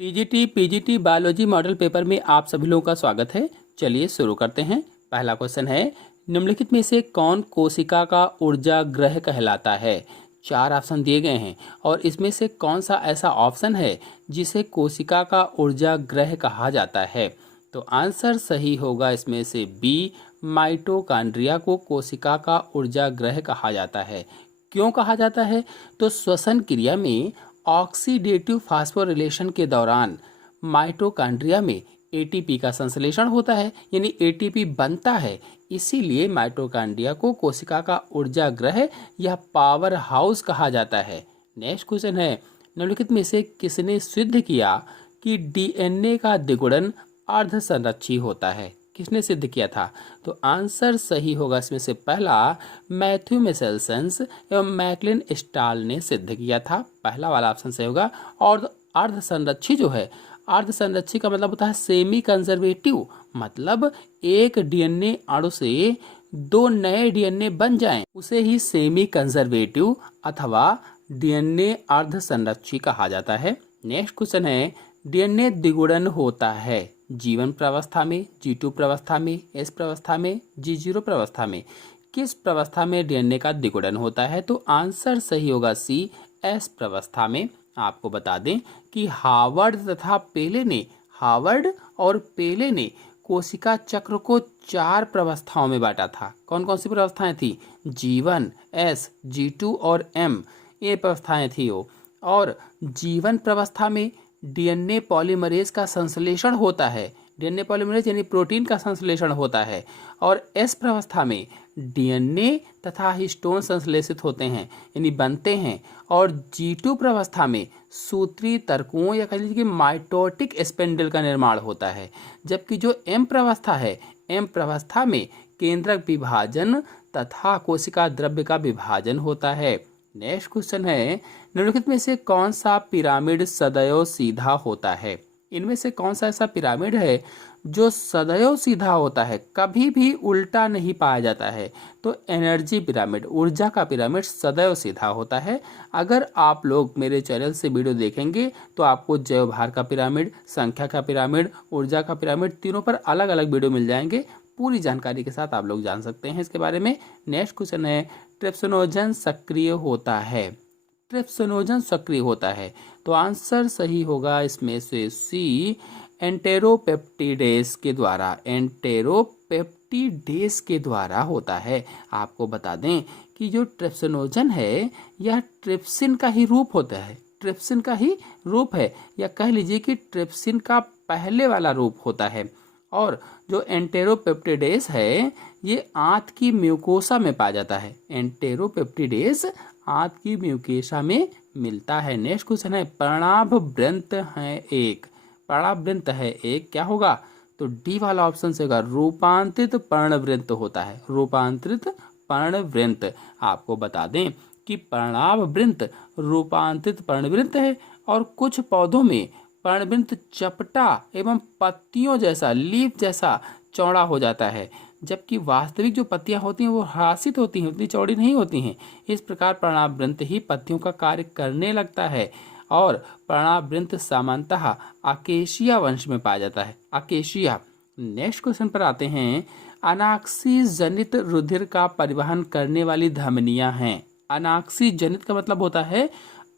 TGT PGT biology model paper में आप सभी लोगों का स्वागत है। चलिए शुरू करते हैं। पहला क्वेश्चन है, निम्नलिखित में से कौन कोशिका का ऊर्जा ग्रह कहलाता है। 4 ऑप्शन दिए गए हैं और इसमें से कौन सा ऐसा ऑप्शन है जिसे कोशिका का ऊर्जा ग्रह कहा जाता है। तो आंसर सही होगा इसमें से बी, माइटोकॉन्ड्रिया को कोशिका का ऊर्जा ग्रह कहा जाता है। क्यों कहा जाता है? तो श्वसन क्रिया में ऑक्सीडेटिव फास्फोरिलेशन के दौरान माइटोकॉन्ड्रिया में एटीपी का संश्लेषण होता है, यानी एटीपी बनता है। इसीलिए माइटोकॉन्ड्रिया को कोशिका का ऊर्जा ग्रह या पावर हाउस कहा जाता है। नेक्स्ट क्वेश्चन है, निम्नलिखित में से किसने सिद्ध किया कि डीएनए का द्विगुणन अर्धसंरक्षी होता है। किसने सिद्ध किया था? तो आंसर सही होगा इसमें से पहला, मैथ्यू मिशेल्सन एवं मैकलिन स्टाल ने सिद्ध किया था। पहला वाला ऑप्शन सही होगा। और अर्धसंरक्षी जो है, अर्धसंरक्षी का मतलब होता है सेमी कंजर्वेटिव, मतलब एक डीएनए अणु से 2 नए डीएनए बन जाएं, उसे ही सेमी कंजर्वेटिव अथवा डीएनए अर्धसंरक्षी कहा जाता है। नेक्स्ट क्वेश्चन है, डीएनए द्विगुणन होता है जीवन प्रावस्था में, G2 प्रावस्था में, S प्रावस्था में, G0 प्रावस्था में। किस प्रावस्था में डीएनए का द्विगुणन होता है? तो आंसर सही होगा सी, S प्रावस्था में। आपको बता दें कि हार्वर्ड और पेले ने कोशिका चक्र को 4 प्रावस्थाओं में बांटा था। कौन कौन सी प्रावस्थाएं थी? G1, S, G2 और M, ये प्रावस्थाएं थी वो। और जीवन प्रावस्था में डीएनए पॉलीमरेज का संश्लेषण होता है। डीएनए पॉलीमरेज यानी प्रोटीन का संश्लेषण होता है। और एस प्रावस्था में डीएनए तथा हिस्टोन संश्लेषित होते हैं, यानी बनते हैं। और G2 प्रावस्था में सूत्री तर्कों या कह लीजिए कि माइटोटिक स्पेंडल का निर्माण होता है। जबकि जो एम प्रावस्था है, एम प्रावस्था में केंद्रक विभाजन तथा कोशिका द्रव्य का विभाजन होता है। नेक्स्ट क्वेश्चन है, निम्नलिखित में से कौन सा पिरामिड सदैव सीधा होता है। इनमें से कौन सा ऐसा पिरामिड है जो सदैव सीधा होता है, कभी भी उल्टा नहीं पाया जाता है? तो एनर्जी पिरामिड, ऊर्जा का पिरामिड सदैव सीधा होता है। अगर आप लोग मेरे चैनल से वीडियो देखेंगे तो आपको जैव भार का पिरामिड, संख्या का पिरामिड, ऊर्जा का पिरामिड, तीनों पर अलग अलग वीडियो मिल जाएंगे। पूरी जानकारी के साथ आप लोग जान सकते हैं इसके बारे में। नेक्स्ट क्वेश्चन है, ट्रिप्सिनोजन सक्रिय होता है। ट्रिप्सिनोजन सक्रिय होता है, तो आंसर सही होगा इसमें से सी, एंटेरोपेप्टिडेस के द्वारा। एंटेरोपेप्टिडेस के द्वारा होता है। आपको बता दें कि जो ट्रिप्सिनोजन है यह ट्रिप्सिन का ही रूप होता है, ट्रिप्सिन का ही रूप है, या कह लीजिए कि ट्रिप्सिन का पहले वाला रूप होता है। और जो एंटेरोपेप्टिडेस है ये आंत की म्यूकोसा में पाया जाता है। एंटेरोपेप्टिडेस आंत की म्यूकोसा में मिलता है। नेक्स्ट क्वेश्चन है, पर्णाभवृंत है एक। पर्णाभवृंत है एक क्या होगा? तो डी वाला ऑप्शन से होगा, रूपांतरित पर्णवृंत होता है। रूपांतरित पर्णवृंत। आपको बता दें कि पर्णाभवृंत रूपांतरित पर्णवृंत है। और कुछ पौधों में पर्णवृंत चपटा एवं पत्तियों जैसा, लीफ जैसा चौड़ा हो जाता है, जबकि वास्तविक जो पत्तियां होती हैं वो ह्रासित होती हैं, उतनी चौड़ी नहीं होती हैं। इस प्रकार पर्णाभवृंत ही पत्तियों का कार्य करने लगता है। और पर्णाभवृंत सामान्यतः अकेशिया वंश में पाया जाता है। अकेशिया। नेक्स्ट क्वेश्चन पर आते हैं, अनाक्सी जनित रुधिर का परिवहन करने वाली धमनियां हैं। अनाक्सी जनित का मतलब होता है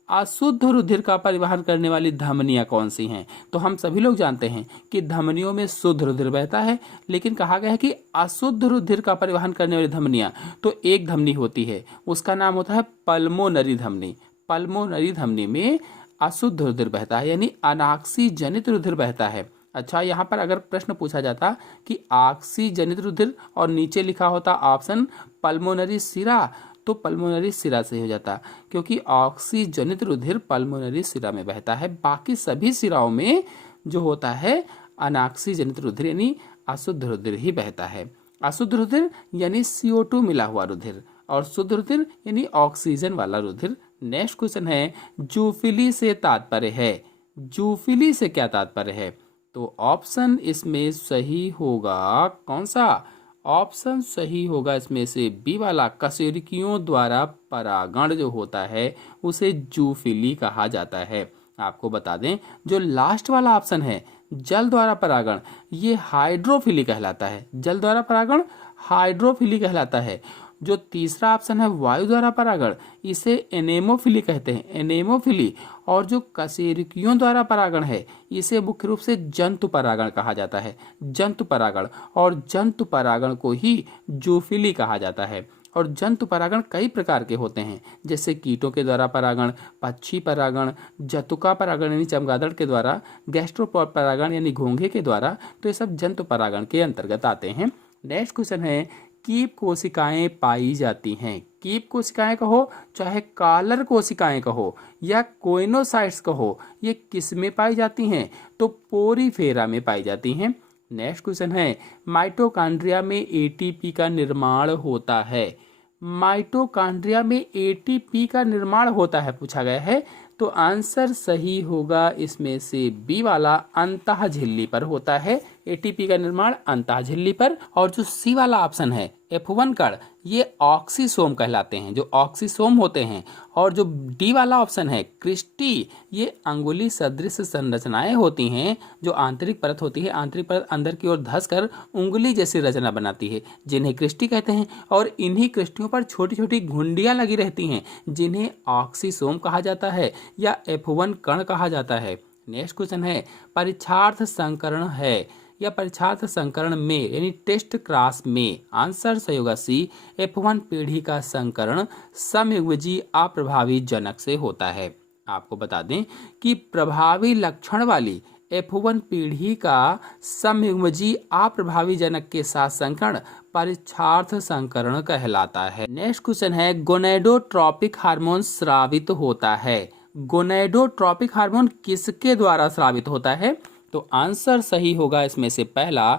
अशुद्ध रुधिर का परिवहन करने वाली धमनियां कौन सी हैं? तो हम सभी लोग जानते हैं कि धमनियों में शुद्ध रुधिर बहता है, लेकिन कहा गया है कि अशुद्ध रुधिर का परिवहन करने वाली धमनियां, तो एक धमनी होती है, उसका नाम होता है पल्मोनरी धमनी। पल्मोनरी धमनी में अशुद्ध रुधिर बहता है, यानी अनाक्सी जनित रुधिर बहता है। अच्छा, यहाँ पर अगर प्रश्न पूछा जाता कि आक्सी जनित रुधिर और नीचे लिखा होता ऑप्शन पल्मोनरी सिरा, तो पल्मोनरी सिरा से हो जाता, क्योंकि ऑक्सीजनित रुधिर पल्मोनरी सिरा में बहता है। बाकी सभी सिराओं में जो होता है अनाक्सीजनित रुधिर यानी अशुद्ध रुधिर ही बहता है। अशुद्ध रुधिर यानी CO2 मिला हुआ रुधिर, और शुद्ध रुधिर यानी ऑक्सीजन वाला रुधिर। नेक्स्ट क्वेश्चन है, जूफिली से तात्पर्य है। जूफिली से क्या तात्पर्य है? तो ऑप्शन इसमें सही होगा कौन सा? ऑप्शन सही होगा इसमें से बी वाला, कशेरुकियों द्वारा परागण जो होता है उसे जूफिली कहा जाता है। आपको बता दें जो लास्ट वाला ऑप्शन है जल द्वारा परागण, ये हाइड्रोफिली कहलाता है। जल द्वारा परागण हाइड्रोफिली कहलाता है। जो तीसरा ऑप्शन है वायु द्वारा परागण, इसे एनेमोफिली कहते हैं, एनेमोफिली। और जो कशेरुकियों द्वारा परागण है इसे मुख्य रूप से जंतु परागण कहा जाता है, जंतु परागण। और जंतु परागण को ही जूफिली कहा जाता है। और जंतु परागण कई प्रकार के होते हैं, जैसे कीटों के द्वारा परागण, पक्षी परागण, जतुका परागण यानी चमगादड़ के द्वारा, गैस्ट्रोपॉड परागण यानी घोंघे के द्वारा। तो ये सब जंतु परागण के अंतर्गत आते हैं। नेक्स्ट क्वेश्चन है कीप कोशिकाएं पाई जाती हैं। कीप कोशिकाएं कहो चाहे कॉलर कोशिकाएं कहो या कोइनोसाइट्स कहो, ये किस में पाई जाती हैं? तो पोरीफेरा में पाई जाती हैं। नेक्स्ट क्वेश्चन है माइटोकॉन्ड्रिया में एटीपी का निर्माण होता है। माइटोकॉन्ड्रिया में एटीपी का निर्माण होता है पूछा गया है, तो आंसर सही होगा इसमें से बी वाला, अंतः झिल्ली पर होता है एटीपी का निर्माण, अंतः झिल्ली पर। और जो सी वाला ऑप्शन है F1 कण, ये ऑक्सीसोम कहलाते हैं, जो ऑक्सीसोम होते हैं। और जो डी वाला ऑप्शन है क्रिस्टी, ये अंगुली सदृश संरचनाएं होती हैं, जो आंतरिक परत होती है, आंतरिक परत अंदर की ओर धंसकर उंगली जैसी रचना बनाती है, जिन्हें क्रिस्टी कहते हैं। और इन्हीं क्रिस्टियों पर छोटी छोटी घुंडियां लगी रहती हैं, जिन्हें ऑक्सीसोम कहा जाता है या F1 कण कहा जाता है। नेक्स्ट क्वेश्चन है परीक्षार्थ संकरण है या परीक्षार्थ संकरण में यानी टेस्ट क्रॉस में, आंसर सही होगा सी, F1 पीढ़ी का संकरण समयुग्मजी अप्रभावी जनक से होता है। आपको बता दें कि प्रभावी लक्षण वाली F1 पीढ़ी का समयुग्मजी अप्रभावी जनक के साथ संकरण परीक्षार्थ संकरण कहलाता है। नेक्स्ट क्वेश्चन है गोनेडोट्रोपिक हार्मोन स्रावित होता है। गोनेडोट्रोपिक हार्मोन किसके द्वारा स्रावित होता है? तो आंसर सही होगा इसमें से पहला,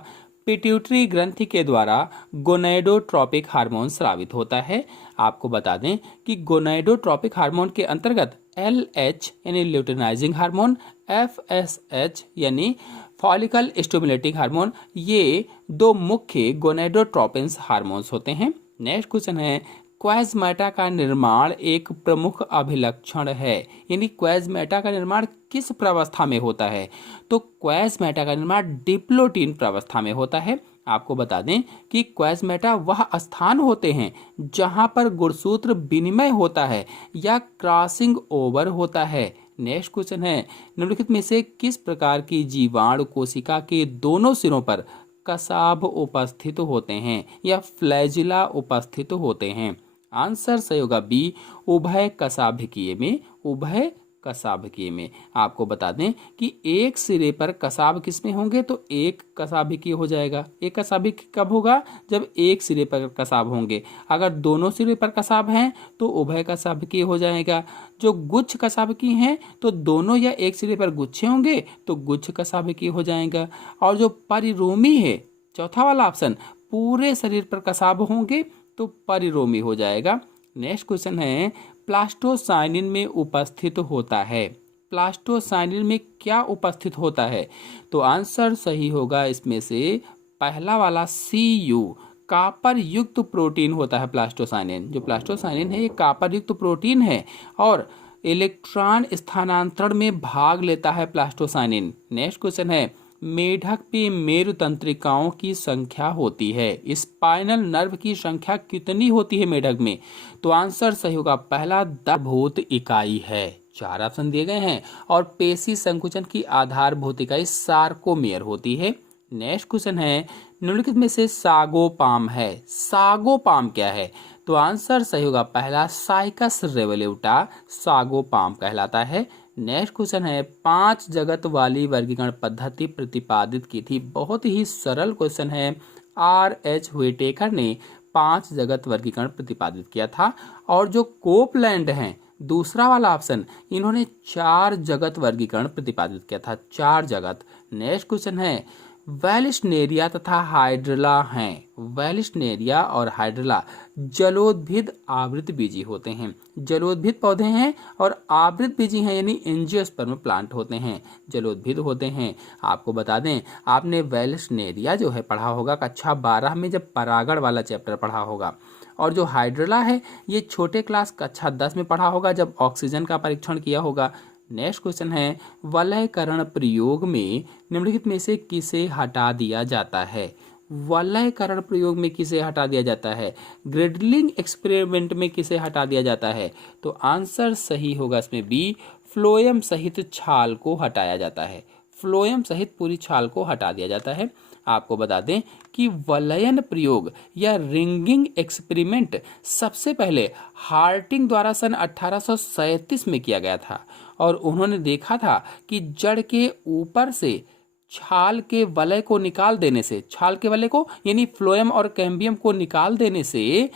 पिट्यूटरी ग्रंथि के द्वारा गोनेडोट्रोपिक हार्मोन स्रावित होता है। आपको बता दें कि गोनेडोट्रोपिक हार्मोन के अंतर्गत LH यानी ल्यूटेनाइजिंग हार्मोन, FSH यानी फॉलिकल स्टिमुलेटिंग हार्मोन, ये दो मुख्य गोनेडोट्रोपिन हार्मोन्स होते हैं। नेक्स्ट क्वेश्चन है क्वाज़मेटा का निर्माण एक प्रमुख अभिलक्षण है, यानी क्वाज़मेटा का निर्माण किस प्रावस्था में होता है? तो क्वाज़मेटा का निर्माण डिप्लोटीन प्रावस्था में होता है। आपको बता दें कि क्वाज़मेटा वह स्थान होते हैं जहां पर गुणसूत्र विनिमय होता है या क्रॉसिंग ओवर होता है। नेक्स्ट क्वेश्चन है निम्नलिखित में से किस प्रकार की जीवाणु कोशिका के दोनों सिरों पर कसाभ उपस्थित होते हैं या फ्लैजिला उपस्थित होते हैं? आंसर सही होगा बी, उभय कसाभिकीय में, उभय कसाभिकीय में। आपको बता दें कि एक सिरे पर कसाभ किसमें होंगे? तो एक कसाभिकीय हो जाएगा। एक कसाभिकीय कब होगा? जब एक सिरे पर कसाभ होंगे। अगर दोनों सिरे पर कसाभ हैं तो उभय कसाभिकीय हो जाएगा। जो गुच्छ कसाभिकीय हैं तो दोनों या एक सिरे पर गुच्छे होंगे तो गुच्छ कसाभिकीय हो जाएगा। और जो परिरोमी है, चौथा वाला ऑप्शन, पूरे शरीर पर कसाभ होंगे तो परिरोमी हो जाएगा। नेक्स्ट क्वेश्चन है प्लास्टोसाइनिन में उपस्थित होता है। प्लास्टोसाइनिन में क्या उपस्थित होता है? तो आंसर सही होगा इसमें से पहला वाला Cu, कॉपर युक्त प्रोटीन होता है प्लास्टोसाइनिन। जो प्लास्टोसाइनिन है ये कॉपर युक्त प्रोटीन है और इलेक्ट्रॉन स्थानांतरण में भाग लेता है प्लास्टोसाइनिन। नेक्स्ट क्वेश्चन है मेढक पे मेरु तंत्रिकाओं की संख्या होती है। स्पाइनल नर्व की संख्या कितनी होती है मेढक में? तो आंसर सही होगा पहला, 10 इकाई है। 4 ऑप्शन दिए गए हैं। और पेशी संकुचन की आधारभूत इकाई सार्कोमेयर होती है। नेक्स्ट क्वेश्चन है निम्नलिखित में से सागोपाम है। सागोपाम क्या है? तो आंसर सही होगा पहला, साइकस रेवोल्यूटा सागोपाम कहलाता है। नेक्स्ट क्वेश्चन है 5 जगत वाली वर्गीकरण पद्धति प्रतिपादित की थी। बहुत ही सरल क्वेश्चन है। R.H. व्हिटेकर ने 5 जगत वर्गीकरण प्रतिपादित किया था। और जो कोपलैंड हैं, दूसरा वाला ऑप्शन, इन्होंने 4 जगत वर्गीकरण प्रतिपादित किया था, 4 जगत। नेक्स्ट क्वेश्चन है वेलिस्नेरिया तथा हाइड्रला हैं। वेलिस्नेरिया और हाइड्रला जलोद्भिद आवृत बीजी होते हैं। जलोद्भिद पौधे हैं और आवृत बीजी हैं, यानी एंजियोस्पर्म प्लांट होते हैं, जलोद्भिद होते हैं। आपको बता दें आपने वेलिस्नेरिया जो है पढ़ा होगा कक्षा 12 में, जब परागण वाला चैप्टर पढ़ा होगा। और जो हाइड्रला है ये छोटे क्लास कक्षा 10 में पढ़ा होगा, जब ऑक्सीजन का परीक्षण किया होगा। नेक्स्ट क्वेश्चन है, वलयकरण प्रयोग में निम्नलिखित में से किसे हटा दिया जाता है? वलयकरण प्रयोग में किसे हटा दिया जाता है? ग्रेडलिंग एक्सपेरिमेंट में किसे हटा दिया जाता है? तो आंसर सही होगा इसमें बी, फ्लोएम सहित छाल को हटाया जाता है। फ्लोएम सहित पूरी छाल को हटा दिया जाता है। आपको बता दें कि वलयन प्रयोग या रिंगिंग एक्सपेरिमेंट सबसे पहले हार्टिंग द्वारा सन 1837 में किया गया था और उन्होंने देखा था कि जड़ के ऊपर से छाल के वलय को निकाल देने से, छाल के वलय को यानी फ्लोएम और कैम्बियम को निकाल देने से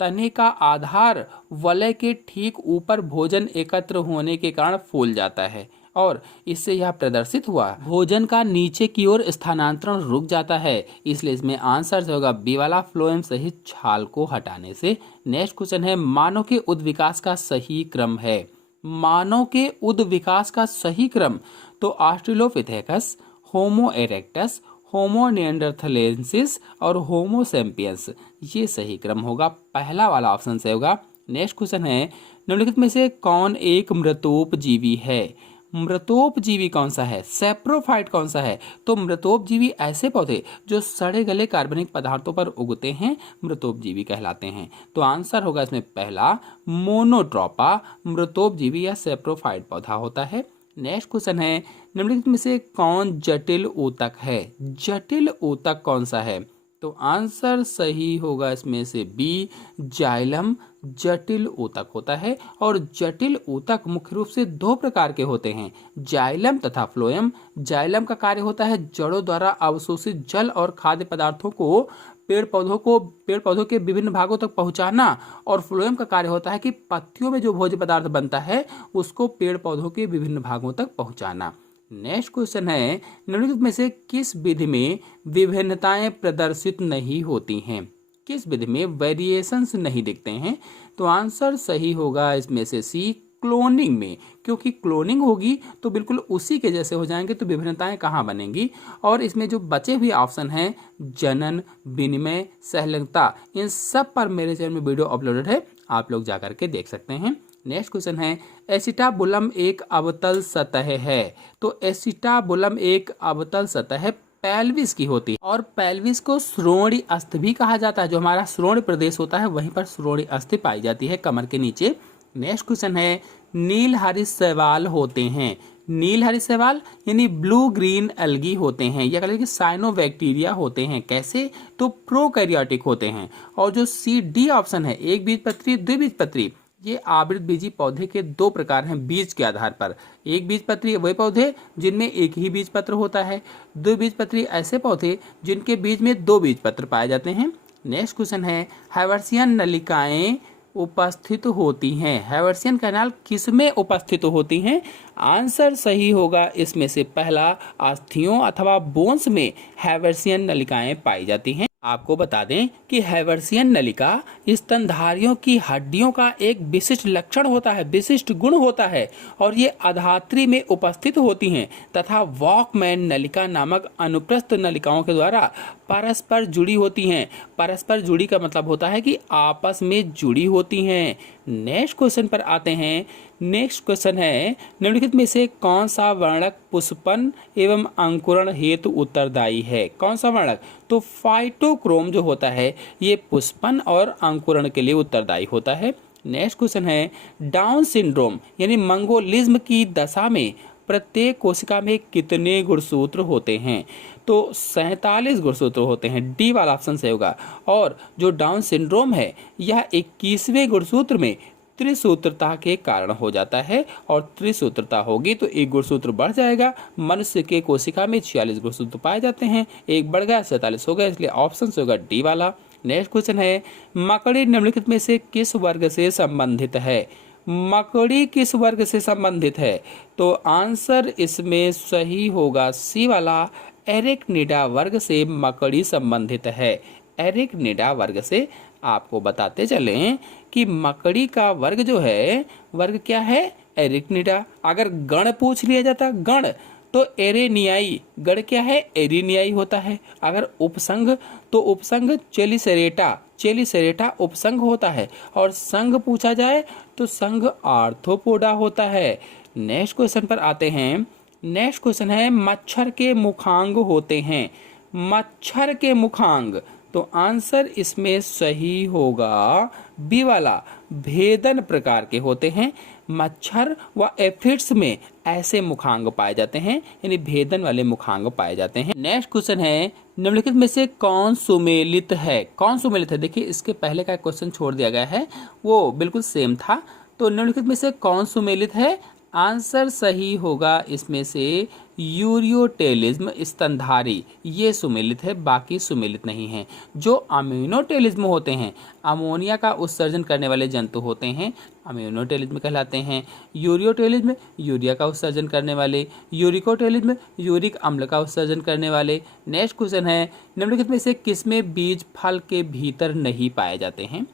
तने का आधार वलय के ठीक ऊपर भोजन एकत्र होने के कारण फूल जाता है और इससे यह प्रदर्शित हुआ भोजन का नीचे की ओर स्थानांतरण रुक जाता है। इसलिए इसमें आंसर होगा बी वाला, फ्लोएम सहित छाल को हटाने से। नेक्स्ट क्वेश्चन है, मानव के उद्विकास का सही क्रम है। मानव के उद्विकास का सही क्रम तो ऑस्ट्रेलोपिथेकस, होमो इरेक्टस, होमो निएंडरथलेंसिस और होमो सैपियंस, ये सही क्रम होगा। पहला वाला ऑप्शन से होगा। नेक्स्ट क्वेश्चन है, निम्नलिखित में से कौन एक मृतोपजीवी है? मृतोपजीवी कौन सा है? सैप्रोफाइट कौन सा है? तो मृतोपजीवी ऐसे पौधे जो सड़े गले कार्बनिक पदार्थों पर उगते हैं मृतोपजीवी कहलाते हैं। तो आंसर होगा इसमें पहला, मोनोट्रोपा मृतोपजीवी या सैप्रोफाइट पौधा होता है। नेक्स्ट क्वेश्चन है, निम्नलिखित में से कौन जटिल ऊतक है? जटिल ऊतक कौन सा है? तो आंसर सही होगा इसमें से बी, जाइलम जटिल ऊतक होता है। और जटिल ऊतक मुख्य रूप से दो प्रकार के होते हैं, जाइलम तथा फ्लोएम। जाइलम का कार्य होता है जड़ों द्वारा अवशोषित जल और खाद्य पदार्थों को पेड़ पौधों के विभिन्न भागों तक पहुंचाना, और फ्लोएम का कार्य होता है कि पत्तियों में जो भोज्य पदार्थ बनता है उसको पेड़ पौधों के विभिन्न भागों तक पहुंचाना। नेक्स्ट क्वेश्चन है, निम्नलिखित में से किस विधि में विभिन्नताएं प्रदर्शित नहीं होती हैं? किस विधि में वेरिएशंस नहीं दिखते हैं? तो आंसर सही होगा इसमें से सी, क्लोनिंग में। क्योंकि क्लोनिंग होगी तो बिल्कुल उसी के जैसे हो जाएंगे, तो विभिन्नताएं कहाँ बनेंगी। और इसमें जो बचे हुए ऑप्शन हैं, जनन, विनिमय, सहलंगता, इन सब पर मेरे चैनल में वीडियो अपलोडेड है, आप लोग जाकर के देख सकते हैं। नेक्स्ट क्वेश्चन है, एसिटाबुलम एक अवतल सतह है। तो एसिटाबुलम एक अवतल सतह पेल्विस की होती है और पेल्विस को श्रोणि अस्थि भी कहा जाता है। जो हमारा श्रोणि प्रदेश होता है वहीं पर श्रोणि अस्थि पाई जाती है, कमर के नीचे। नेक्स्ट क्वेश्चन है, नीलहरित शैवाल होते हैं। नीलहरित शैवाल यानी ब्लू ग्रीन एल्गी होते हैं, या कह लीजिए साइनोबैक्टीरिया होते हैं। कैसे? तो प्रोकैरियोटिक होते हैं। और जो सी डी ऑप्शन है, एक बीजपत्री द्विबीजपत्री, ये आवृत बीजी पौधे के दो प्रकार हैं बीज के आधार पर। एक बीजपत्री वही पौधे जिनमें एक ही बीजपत्र होता है, द्विबीजपत्री ऐसे पौधे जिनके बीज में दो बीजपत्र पाए जाते हैं। नेक्स्ट क्वेश्चन है, हैवर्सियन नलिकाएं उपस्थित होती हैं। हैवर्सियन कैनाल किसमें उपस्थित होती हैं? आंसर सही होगा इसमें से पहला, अस्थियों अथवा बोन्स में हैवर्सियन नलिकाएं पाई जाती हैं। आपको बता दें कि हैवर्सियन नलिका स्तनधारियों की हड्डियों का एक विशिष्ट लक्षण होता है, विशिष्ट गुण होता है, और ये अधात्री में उपस्थित होती हैं तथा वॉकमैन नलिका नामक अनुप्रस्थ नलिकाओं के द्वारा परस्पर जुड़ी होती हैं। परस्पर जुड़ी का मतलब होता है कि आपस में जुड़ी होती हैं। नेक्स्ट क्वेश्चन पर आते हैं। नेक्स्ट क्वेश्चन है, निम्नलिखित में से कौन सा वर्णक पुष्पन एवं अंकुरण हेतु उत्तरदायी है? कौन सा वर्णक? तो फाइटोक्रोम जो होता है ये पुष्पन और अंकुरण के लिए उत्तरदायी होता है। नेक्स्ट क्वेश्चन है, डाउन सिंड्रोम यानी मंगोलिज्म की दशा में प्रत्येक कोशिका में कितने गुणसूत्र होते हैं? तो 47 गुणसूत्र होते हैं, डी वाला ऑप्शन सही होगा। और जो डाउन सिंड्रोम है यह 21वें गुणसूत्र में त्रिसूत्रता के कारण हो जाता है, और त्रिसूत्रता होगी तो एक गुणसूत्र बढ़ जाएगा। मनुष्य के कोशिका में 46 गुणसूत्र पाए जाते हैं, एक बढ़ गया 47 हो गया, इसलिए ऑप्शन से होगा डी वाला। नेक्स्ट क्वेश्चन है, मकड़ी निम्नलिखित में से किस वर्ग से संबंधित है? मकड़ी किस वर्ग से संबंधित है? तो आंसर इसमें सही होगा सी वाला, एरेक्निडा वर्ग से मकड़ी संबंधित है। एरेक्निडा वर्ग से। आपको बताते चलें कि मकड़ी का वर्ग जो है, वर्ग क्या है? एरेक्निडा। अगर गण पूछ लिया जाता, गण, तो एरेनियाई। गण क्या है? एरेनियाई होता है। अगर उपसंघ, तो उपसंघ चेलिसेरेटा। चेलिसेरेटा उपसंघ होता है। और संघ पूछा जाए तो संघ आर्थ्रोपोडा होता है। नेक्स्ट क्वेश्चन पर आते हैं। नेक्स्ट क्वेश्चन है मच्छर के मुखांग होते हैं। मच्छर के मुखांग, तो आंसर इसमें सही होगा बी वाला, भेदन प्रकार के होते हैं। मच्छर व एफिड्स में ऐसे मुखांग पाए जाते हैं, यानी भेदन वाले मुखांग पाए जाते हैं। नेक्स्ट क्वेश्चन है निम्नलिखित में से कौन सुमेलित है। कौन सुमेलित है, देखिए इसके पहले का क्वेश्चन छोड़ दिया गया है, वो बिल्कुल सेम था। तो निम्नलिखित में से कौन सुमेलित है, आंसर सही होगा इसमें से यूरियोटेलिज्म स्तनधारी, ये सुमेलित है, बाकी सुमेलित नहीं है। जो अम्यूनोटेलिज्म होते हैं, अमोनिया का उत्सर्जन करने वाले जंतु होते हैं, अम्यूनोटेलिज्म कहलाते हैं। यूरियोटेलिज्म, यूरिया का उत्सर्जन करने वाले। यूरिकोटेलिज्म, यूरिक अम्ल का उत्सर्जन करने वाले। नेक्स्ट क्वेश्चन है निम्नलिखित में से किसमें बीज फल के भीतर नहीं पाए जाते हैं।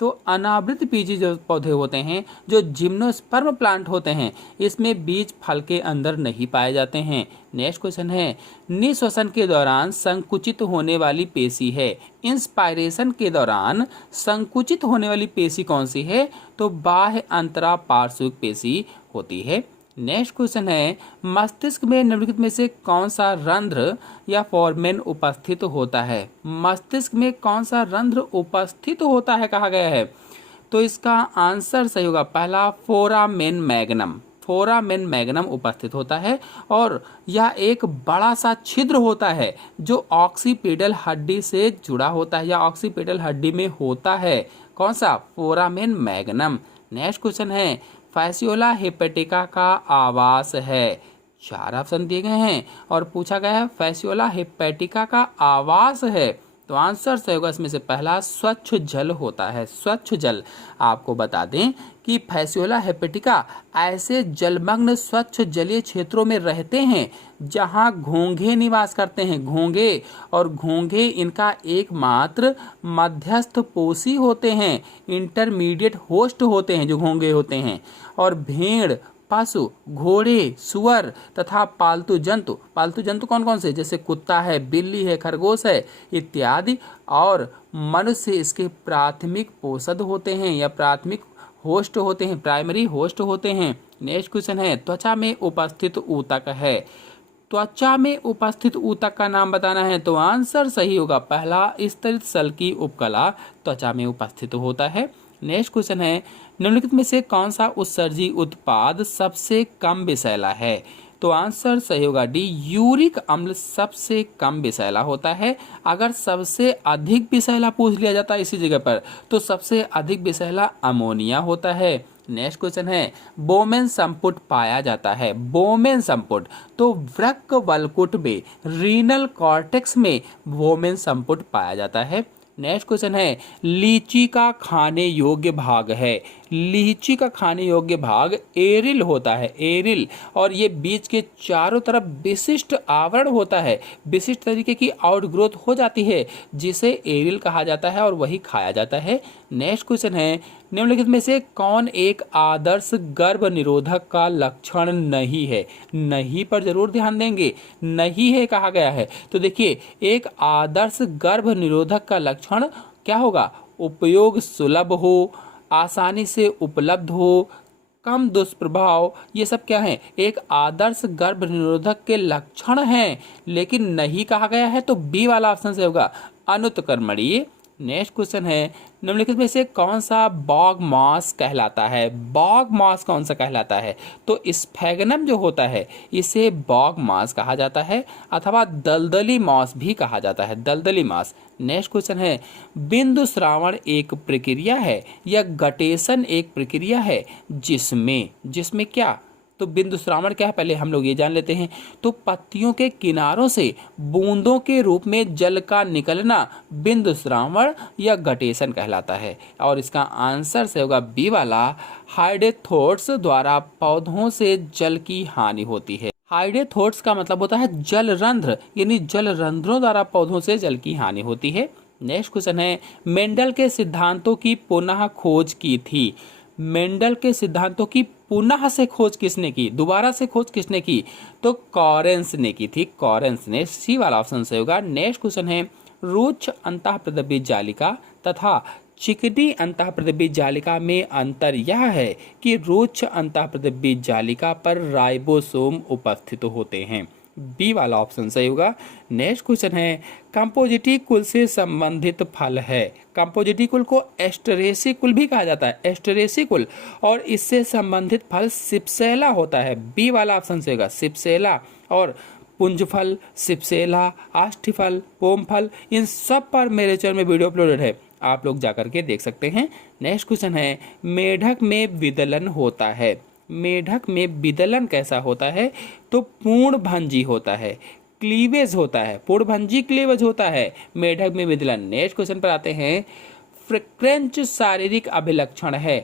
तो अनावृत बीजी जो पौधे होते हैं, जो जिम्नोस्पर्म प्लांट होते हैं, इसमें बीज फल के अंदर नहीं पाए जाते हैं। नेक्स्ट क्वेश्चन है निःश्वसन के दौरान संकुचित होने वाली पेशी है। इंस्पायरेशन के दौरान संकुचित होने वाली पेशी कौन सी है, तो बाह्य अंतरा पार्श्विक पेशी होती है। नेक्स्ट क्वेश्चन है मस्तिष्क में निम्नलिखित में से कौन सा रंध्र या फोरमेन उपस्थित होता है। मस्तिष्क में कौन सा रंध्र उपस्थित होता है कहा गया है, तो इसका आंसर सही होगा पहला, फोरामेन मैग्नम। फोरामेन मैग्नम उपस्थित होता है और यह एक बड़ा सा छिद्र होता है जो ऑक्सीपिटल हड्डी से जुड़ा होता है या ऑक्सीपिटल हड्डी में होता है। कौन सा, फोरामेन मैग्नम। नेक्स्ट क्वेश्चन है फैसियोला हेपेटिका का आवास है। 4 ऑप्शन दिए गए हैं और पूछा गया है फैसियोला हेपेटिका का आवास है, तो आंसर सही होगा इसमें से पहला, स्वच्छ जल होता है। स्वच्छ जल, आपको बता दें कि फैसियोला हेपेटिका ऐसे जलमग्न स्वच्छ जलीय क्षेत्रों में रहते हैं जहां घोंघे निवास करते हैं। घोंघे, और घोंघे इनका एकमात्र मध्यस्थ पोषी होते हैं, इंटरमीडिएट होस्ट होते हैं जो घोंघे होते हैं। और भेड़, पशु, घोड़े, सुअर तथा पालतू जंतु कौन कौन से, जैसे कुत्ता है, बिल्ली है, खरगोश है इत्यादि, और मनुष्य इसके प्राथमिक पोषक होते हैं या प्राथमिक होस्ट होते हैं, प्राइमरी होस्ट होते हैं। नेक्स्ट क्वेश्चन है त्वचा में उपस्थित ऊतक है। त्वचा में उपस्थित ऊतक का नाम बताना है, तो आंसर सही होगा पहला, स्तरित सल की उपकला त्वचा में उपस्थित होता है। नेक्स्ट क्वेश्चन है निम्नलिखित में से कौन सा उत्सर्जी उत्पाद सबसे कम विषैला है, तो आंसर सही होगा डी, यूरिक अम्ल सबसे कम विषैला होता है। अगर सबसे अधिक विषैला पूछ लिया जाता है इसी जगह पर, तो सबसे अधिक विषैला अमोनिया होता है। नेक्स्ट क्वेश्चन है बोमेन संपुट पाया जाता है। बोमेन संपुट, तो वृक्क वल्कुट में, रीनल कॉर्टेक्स में बोमेन संपुट पाया जाता है। नेक्स्ट क्वेश्चन है लीची का खाने योग्य भाग है। लीची का खाने योग्य भाग एरिल होता है, एरिल, और ये बीज के चारों तरफ विशिष्ट आवरण होता है, विशिष्ट तरीके की आउटग्रोथ हो जाती है जिसे एरिल कहा जाता है और वही खाया जाता है। नेक्स्ट क्वेश्चन है निम्नलिखित में से कौन एक आदर्श गर्भ निरोधक का लक्षण नहीं है। नहीं पर जरूर ध्यान देंगे, नहीं है कहा गया है, तो देखिए एक आदर्श गर्भ निरोधक का लक्षण क्या होगा, उपयोग सुलभ हो, आसानी से उपलब्ध हो, कम दुष्प्रभाव, ये सब क्या है, एक आदर्श गर्भ निरोधक के लक्षण हैं। लेकिन नहीं कहा गया है, तो बी वाला ऑप्शन से होगा, अनुत्क्रमणीय। नेक्स्ट क्वेश्चन है निम्नलिखित में से कौन सा बॉग मॉस कहलाता है। बॉग मॉस कौन सा कहलाता है, तो स्फैगनम जो होता है इसे बॉग मॉस कहा जाता है, अथवा दलदली मॉस भी कहा जाता है, दलदली मॉस। नेक्स्ट क्वेश्चन है बिंदु श्रावण एक प्रक्रिया है या गटेशन एक प्रक्रिया है जिसमें क्या, तो बिंदु श्रावण क्या है पहले हम लोग ये जान लेते हैं। तो पत्तियों के किनारों से बूंदों के रूप में जल का निकलना बिंदु श्रावण या गटेशन कहलाता है, और इसका आंसर से होगा बी वाला, हाइडेथोट्स द्वारा पौधों से जल की हानि होती है। हाइडेथोट्स का मतलब होता है जल रंध्र, यानी जल रंध्रों द्वारा पौधों से जल की हानि होती है। नेक्स्ट क्वेश्चन है मेंडल के सिद्धांतों की पुनः खोज की थी। मेंडल के सिद्धांतों की पुनः से खोज किसने की, दोबारा से खोज किसने की, तो कॉरेंस ने की थी, कॉरेंस ने, सी वाला ऑप्शन से होगा। नेक्स्ट क्वेश्चन है रुक्ष अंतःप्रदबीज जालिका तथा चिकनी अंतःप्रदीप जालिका में अंतर यह है कि रुक्ष अंतःप्रदीप जालिका पर राइबोसोम उपस्थित होते हैं। बी वाला ऑप्शन सही होगा। नेक्स्ट क्वेश्चन है, कंपोजिटी कुल से संबंधित फल है। कंपोजिटी कुल को एस्टरेसी कुल भी कहा जाता है, एस्टरेसी कुल, और इससे संबंधित फल सिप्सेला होता है। बी वाला ऑप्शन सही होगा, सिप्सेला। और पुंजफल, सिप्सेला, आष्ठीफल, पोमफल, इन सब पर मेरे चैनल में वीडियो अपलोडेड है, आप लोग जाकर के देख सकते हैं। नेक्स्ट क्वेश्चन है, मेढक में विदलन होता है। मेढक में विदलन कैसा होता है? तो पूर्णभंजी होता है, क्लीवेज होता है, पूर्णभंजी क्लीवेज होता है मेढक में विदलन। नेक्स्ट क्वेश्चन पर आते हैं, क्रेंच शारीरिक अभिलक्षण है।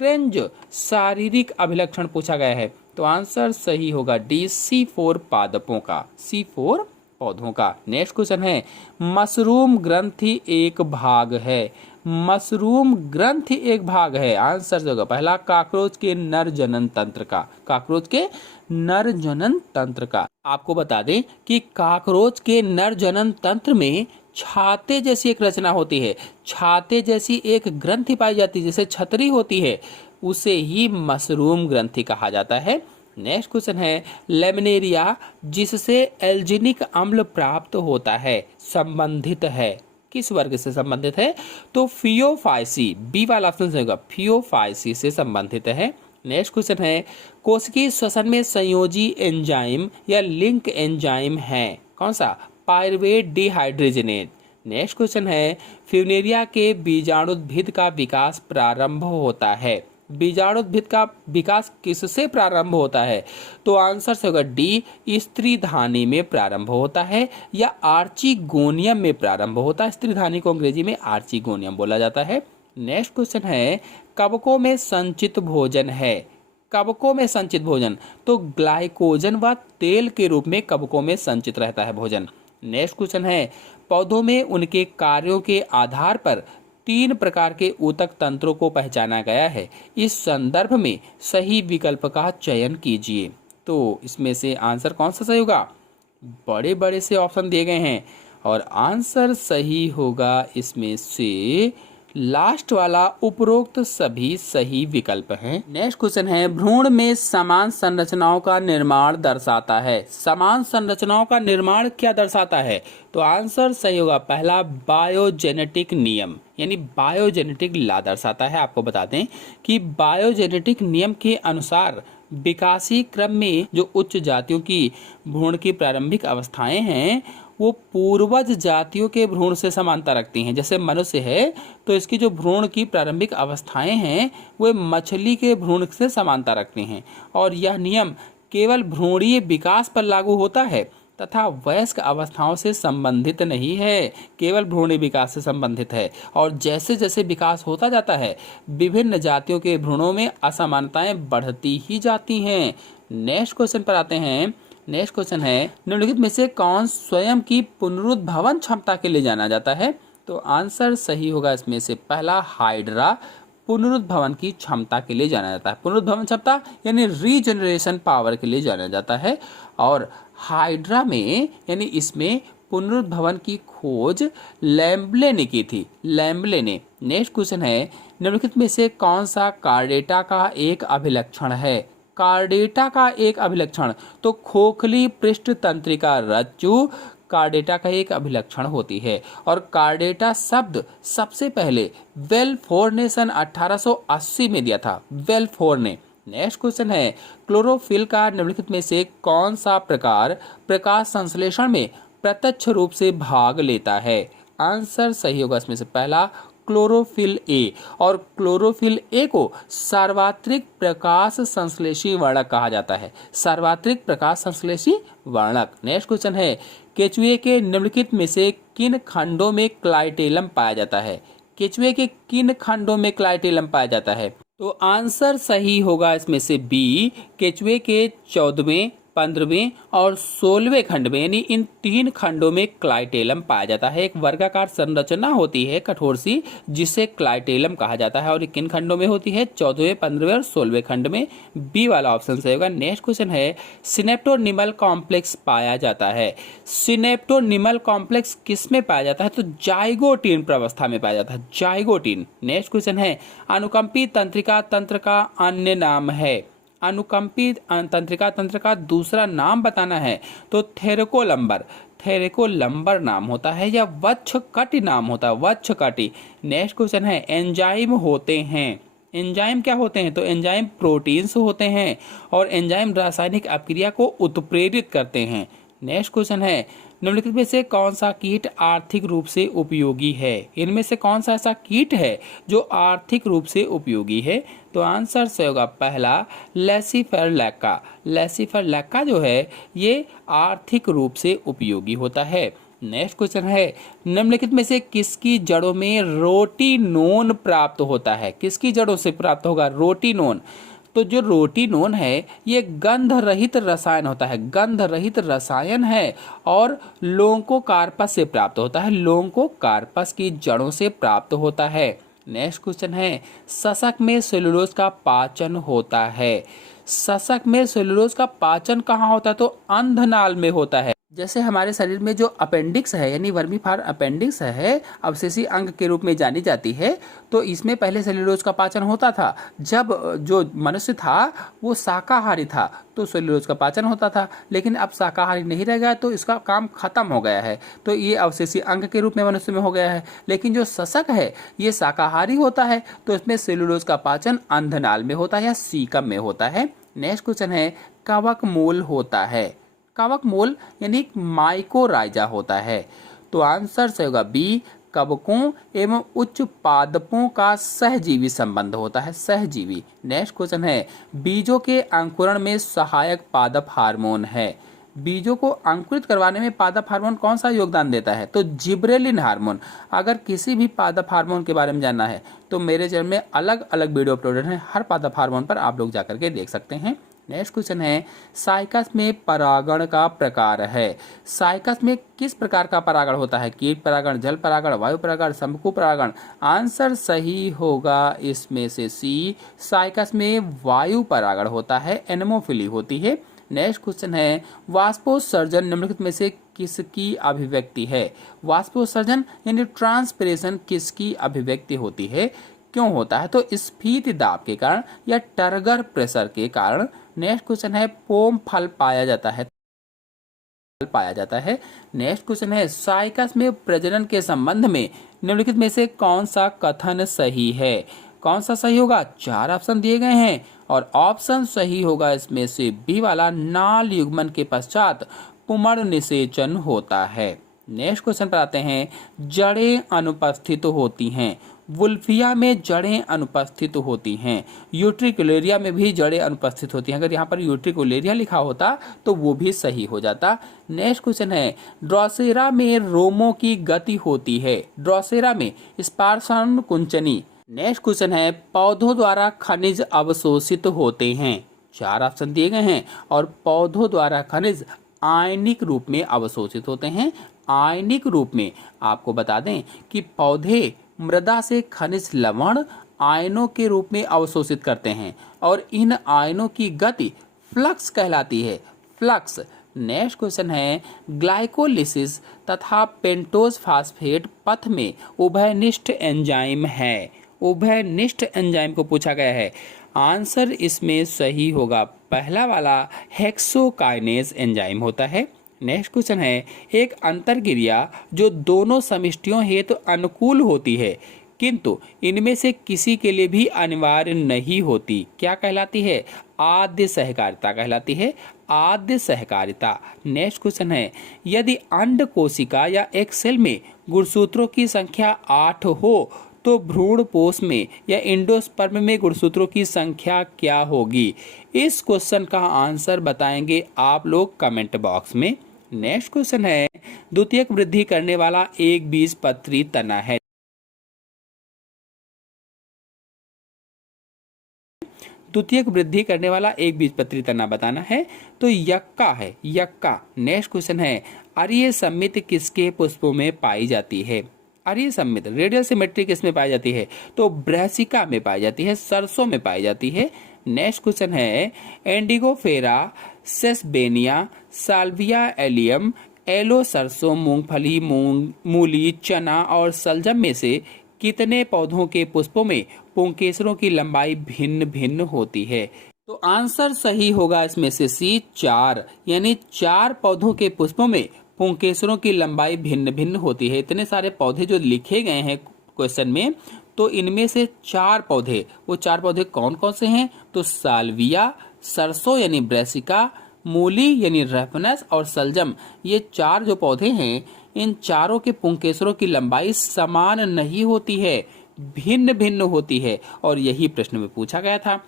क्रेंच शारीरिक अभिलक्षण पूछा गया है, तो आंसर सही होगा डी, C4 पादपों का, C4 पौधों का। नेक्स्ट क्वेश्चन है, मशरूम ग्रंथि एक भाग है। मशरूम ग्रंथि एक भाग है, आंसर जो होगा पहला, काकरोच के नर जनन तंत्र का, काकरोच के नर जनन तंत्र का। आपको बता दें कि काकरोच के नर जनन तंत्र में छाते जैसी एक रचना होती है, छाते जैसी एक ग्रंथि पाई जाती है, जैसे छतरी होती है, उसे ही मशरूम ग्रंथि कहा जाता है। नेक्स्ट क्वेश्चन है, लेमिनेरिया जिससे एल्जिनिक अम्ल प्राप्त होता है संबंधित है, किस वर्ग से संबंधित है? तो फियोफाइसी, बी वाला ऑप्शन होगा, फियोफाइसी से संबंधित है। नेक्स्ट क्वेश्चन है, कोशिकीय श्वसन में संयोजी एंजाइम या लिंक एंजाइम है, कौन सा? Pyruvate dehydrogenase. नेक्स्ट क्वेश्चन है, फ्यूनेरिया के बीजाणुद्भिद का विकास प्रारंभ होता है। बीजाणुद्भिद का विकास किससे प्रारंभ होता है? तो आंसर से होगा डी, स्त्रीधानी में प्रारंभ होता है या आर्चिगोनियम में प्रारंभ होता है। स्त्रीधानी को अंग्रेजी में आर्चिगोनियम बोला जाता है। नेक्स्ट क्वेश्चन है, कवकों में संचित भोजन है। कवकों में संचित भोजन, तो ग्लाइकोजन व तेल के रूप में कवकों में संचित रहता है भोजन। नेक्स्ट क्वेश्चन है, पौधों में उनके कार्यों के आधार पर 3 प्रकार के ऊतक तंत्रों को पहचाना गया है। इस संदर्भ में सही विकल्प का चयन कीजिए। तो इसमें से आंसर कौन सा सही होगा? बड़े बड़े से ऑप्शन दिए गए हैं और आंसर सही होगा इसमें से लास्ट वाला, उपरोक्त सभी सही विकल्प हैं। नेक्स्ट क्वेश्चन है, भ्रूण में समान संरचनाओं का निर्माण दर्शाता है। समान संरचनाओं का निर्माण क्या दर्शाता है? तो आंसर सही होगा पहला, बायोजेनेटिक नियम, यानी बायोजेनेटिक लॉ दर्शाता है। आपको बता दें कि बायोजेनेटिक नियम के अनुसार विकासी क्रम में जो उच्च जातियों की भ्रूण की प्रारंभिक अवस्थाएं हैं वो पूर्वज जातियों के भ्रूण से समानता रखती हैं। जैसे मनुष्य है तो इसकी जो भ्रूण की प्रारंभिक अवस्थाएं हैं वे मछली के भ्रूण से समानता रखती हैं, और यह नियम केवल भ्रूणीय विकास पर लागू होता है तथा वयस्क अवस्थाओं से संबंधित नहीं है, केवल भ्रूणीय विकास से संबंधित है। और जैसे जैसे विकास होता जाता है विभिन्न जातियों के भ्रूणों में असमानताएं बढ़ती ही जाती हैं। नेक्स्ट क्वेश्चन पर आते हैं। नेक्स्ट क्वेश्चन है, निम्नलिखित में से कौन स्वयं की पुनरुद्भवन क्षमता के लिए जाना जाता है? तो आंसर सही होगा इसमें से पहला, हाइड्रा पुनरुद्भवन की क्षमता के लिए जाना जाता है। पुनरुद्भवन क्षमता यानी रीजनरेशन पावर के लिए जाना जाता है। और हाइड्रा में यानी इसमें पुनरुद्भवन की खोज लैम्बले ने की थी, लैम्बले ने। नेक्स्ट क्वेश्चन है, निम्नलिखित में से कौन सा कार्डेटा का एक अभिलक्षण है? कार्डेटा का एक अभिलक्षण, तो खोखली पृष्ठ तंत्रिका रज्जु कार्डेटा का एक अभिलक्षण होती है। और कार्डेटा शब्द सबसे पहले वेलफोर ने सन 1880 में दिया था, वेलफोर ने। नेक्स्ट क्वेश्चन है, क्लोरोफिल का निम्नलिखित में से कौन सा प्रकार प्रकाश संश्लेषण में प्रत्यक्ष रूप से भाग लेता है? आंसर सही होगा इसमें से पहला, क्लोरोफिल ए। और क्लोरोफिल ए को सार्वत्रिक प्रकाश संश्लेषी वर्णक कहा जाता है, सार्वत्रिक प्रकाश संश्लेषी वर्णक। नेक्स्ट क्वेश्चन है, केचुए के निम्नलिखित में से किन खंडों में क्लाइटेलम पाया जाता है? केचुए के किन खंडों में क्लाइटेलम पाया जाता है? तो आंसर सही होगा इसमें से बी, केचुए के 14वें, 15वें और 16वें खंड में, यानी इन 3 खंडों में क्लाइटेलम पाया जाता है। एक वर्गाकार संरचना होती है कठोर सी, जिसे क्लाइटेलम कहा जाता है। और ये किन खंडों में होती है? 14वें, 15वें और 16वें खंड में। बी वाला ऑप्शन सही होगा। नेक्स्ट क्वेश्चन है, सिनेप्टोनिमल कॉम्प्लेक्स पाया जाता है। सिनेप्टोनिमल कॉम्प्लेक्स किस में पाया जाता है? तो जाइगोटिन प्रावस्था में पाया जाता है, जाइगोटिन। नेक्स्ट क्वेश्चन है, अनुकंपी तंत्रिका तंत्र का अन्य नाम है। अनुकंपी तंत्रिका तंत्र का दूसरा नाम बताना है तो थेरेकोलंबर, थेरेकोलंबर नाम होता है, या वक्षकटि नाम होता है, वक्षकटि। नेक्स्ट क्वेश्चन है, एंजाइम होते हैं। एंजाइम क्या होते हैं? तो एंजाइम प्रोटीन्स होते हैं और एंजाइम रासायनिक अपक्रिया को उत्प्रेरित करते हैं। नेक्स्ट क्वेश्चन है, निम्नलिखित में से कौन सा कीट आर्थिक रूप से उपयोगी है? इनमें से कौन सा ऐसा कीट है जो आर्थिक रूप से उपयोगी है? तो आंसर से होगा पहला लेसिफर लैक्का। लेसिफर लैक्का जो है ये आर्थिक रूप से उपयोगी होता है। नेक्स्ट क्वेश्चन है, निम्नलिखित में से किसकी जड़ों में रोटिनोन प्राप्त होता है? किसकी जड़ों से प्राप्त होगा रोटिनोन? तो जो रोटिनोन है ये गंध रहित रसायन होता है, गंध रहित रसायन है और लोंकोकार्पस से प्राप्त होता है, लोंकोकार्पस की जड़ों से प्राप्त होता है। नेक्स्ट क्वेश्चन है, सशक में सेलुलोज का पाचन होता है। सशक में सेलुलोज का पाचन कहाँ होता है? तो अंधनाल में होता है। जैसे हमारे शरीर में जो अपेंडिक्स है, यानी वर्मीफार अपेंडिक्स है, अवशेषी अंग के रूप में जानी जाती है, तो इसमें पहले सेलुलोज का पाचन होता था। जब जो मनुष्य था वो शाकाहारी था तो सेलुलोज का पाचन होता था, लेकिन अब शाकाहारी नहीं रह गया तो इसका काम खत्म हो गया है, तो ये अवशेषी अंग के रूप में मनुष्य में हो गया है। लेकिन जो शशक है ये शाकाहारी होता है तो इसमें सेलुलोज का पाचन अंधनाल में होता है या सीकम में होता है। नेक्स्ट क्वेश्चन है, कवक मूल होता है। कवक मूल यानी माइकोराइजा होता है। तो आंसर से होगा बी, कवकों एवं उच्च पादपों का सहजीवी संबंध होता है, सहजीवी। नेक्स्ट क्वेश्चन है, बीजों के अंकुरण में सहायक पादप हार्मोन है। बीजों को अंकुरित करवाने में पादप हार्मोन कौन सा योगदान देता है? तो जिब्रेलिन हार्मोन। अगर किसी भी पादप हार्मोन के बारे में जानना है तो मेरे चैनल में अलग अलग वीडियो अपलोडेड हैं, हर पादप हार्मोन पर आप लोग जाकर के देख सकते हैं। नेक्स्ट क्वेश्चन है, साइकस में परागण का प्रकार है। साइकस में किस प्रकार का परागण होता है? कीट परागण, जल परागण, वायु परागण, शंकु परागण। आंसर सही होगा इसमें से सी, साइकस में वायु परागण होता है, एनेमोफिली होती है। नेक्स्ट क्वेश्चन है, वाष्पोत्सर्जन निम्नलिखित में से किसकी अभिव्यक्ति है? वाष्पोत्सर्जन यानी ट्रांसपिरेशन किसकी अभिव्यक्ति होती है? क्यों होता है? तो स्फीति दाब के कारण या टर्गर प्रेशर के कारण। नेक्स्ट क्वेश्चन है, पोम फल पाया जाता है, पाया जाता है। नेक्स्ट क्वेश्चन है, साइकस में प्रजनन के संबंध में निम्नलिखित में से कौन सा कथन सही है? कौन सा सही होगा? 4 ऑप्शन दिए गए हैं और ऑप्शन सही होगा इसमें से बी वाला, नाल युग्मन के पश्चात पुमड़ निषेचन होता है। नेक्स्ट क्वेश्चन पर आते हैं, जड़ें अनुपस्थित होती हैं। वुल्फिया में जड़ें अनुपस्थित होती हैं, यूट्रिकुलेरिया में भी जड़ें अनुपस्थित होती हैं। अगर यहाँ पर यूट्रिकुलेरिया लिखा होता तो वो भी सही हो जाता। नेक्स्ट क्वेश्चन है, ड्रोसेरा में रोमों की गति होती है। ड्रोसेरा में स्पार्शन कुंचनी। नेक्स्ट क्वेश्चन है, पौधों द्वारा खनिज अवशोषित होते हैं। 4 ऑप्शन दिए गए हैं और पौधों द्वारा खनिज आयनिक रूप में अवशोषित होते हैं। आयनिक रूप में आपको बता दें कि पौधे मृदा से खनिज लवण आयनों के रूप में अवशोषित करते हैं और इन आयनों की गति फ्लक्स कहलाती है, फ्लक्स। नेक्स्ट क्वेश्चन है, ग्लाइकोलिसिस तथा पेंटोज फास्फेट पथ में उभयनिष्ठ एंजाइम है। उभयनिष्ठ एंजाइम को पूछा गया है। आंसर इसमें सही होगा पहला वाला, हेक्सोकाइनेज एंजाइम होता है। नेक्स्ट क्वेश्चन है, एक अंतरक्रिया जो दोनों समष्टियों हेतु अनुकूल होती है किंतु इनमें से किसी के लिए भी अनिवार्य नहीं होती, क्या कहलाती है? आद्य सहकारिता कहलाती है, आद्य सहकारिता। नेक्स्ट क्वेश्चन है, यदि अंड कोशिका या एक सेल में गुणसूत्रों की संख्या 8 हो तो भ्रूणपोष में या एंडोस्पर्म में गुणसूत्रों की संख्या क्या होगी? इस क्वेश्चन का आंसर बताएंगे आप लोग कमेंट बॉक्स में। नेक्स्ट क्वेश्चन है, द्वितीयक वृद्धि करने वाला एक बीजपत्री तना है। द्वितीयक वृद्धि करने वाला एक बीजपत्री तना बताना है, तो यक्का है, यक्का। नेक्स्ट क्वेश्चन है, अर्य समिति किसके पुष्पों में पाई जाती है? अर्य समिति रेडियल सिमेट्री किसमें पाई जाती है? तो ब्रैसिका में पाई जाती है, सरसों में पाई जाती है। नेक्स्ट क्वेश्चन है, Indigofera Sesbania Salvia Allium Aloe सरसों मूंगफली मूली चना और सलजम में से कितने पौधों के पुष्पों में पुंकेसरों की लंबाई भिन्न भिन्न होती है? तो आंसर सही होगा इसमें से सी, 4, यानी 4 पौधों के पुष्पों में पुंकेसरों की लंबाई भिन्न भिन्न होती है। इतने सारे पौधे जो लिखे गए हैं क्वेश्चन में, तो इनमें से 4 पौधे, वो 4 पौधे कौन कौन से हैं? तो साल्विया, सरसों यानी ब्रैसिका, मूली यानी रेफनस और सलजम, ये 4 जो पौधे हैं, इन चारों के पुंकेसरों की लंबाई समान नहीं होती है, भिन्न भिन्न होती है, और यही प्रश्न में पूछा गया था।